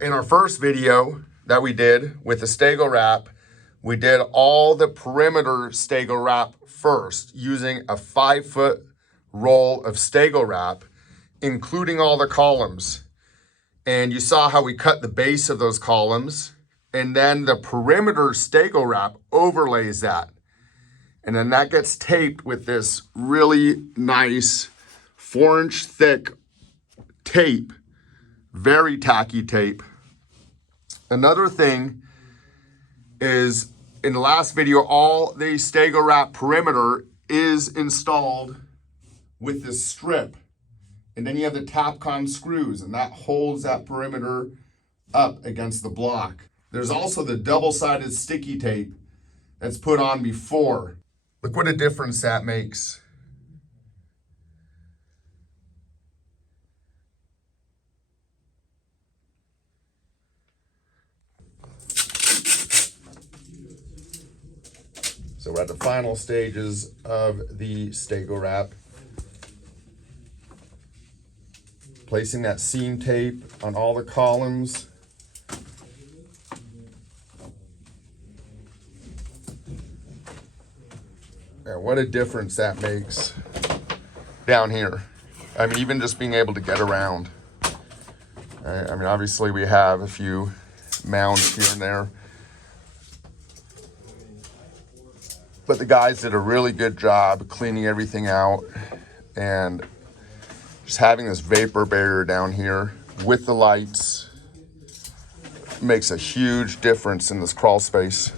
In our first video that we did with the Stego wrap, we did all the perimeter Stego wrap first using a 5-foot roll of Stego wrap, including all the columns. And you saw how we cut the base of those columns, and then the perimeter Stego wrap overlays that. And then that gets taped with this really nice 4-inch thick tape, very tacky tape. Another thing is, in the last video, all the Stego wrap perimeter is installed with this strip. And then you have the Tapcon screws, and that holds that perimeter up against the block. There's also the double-sided sticky tape that's put on before. Look what a difference that makes. So we're at the final stages of the Stego wrap. Placing that seam tape on all the columns. And what a difference that makes down here. I mean, even just being able to get around. I mean, obviously we have a few mounds here and there, but the guys did a really good job cleaning everything out, and just having this vapor barrier down here with the lights makes a huge difference in this crawl space.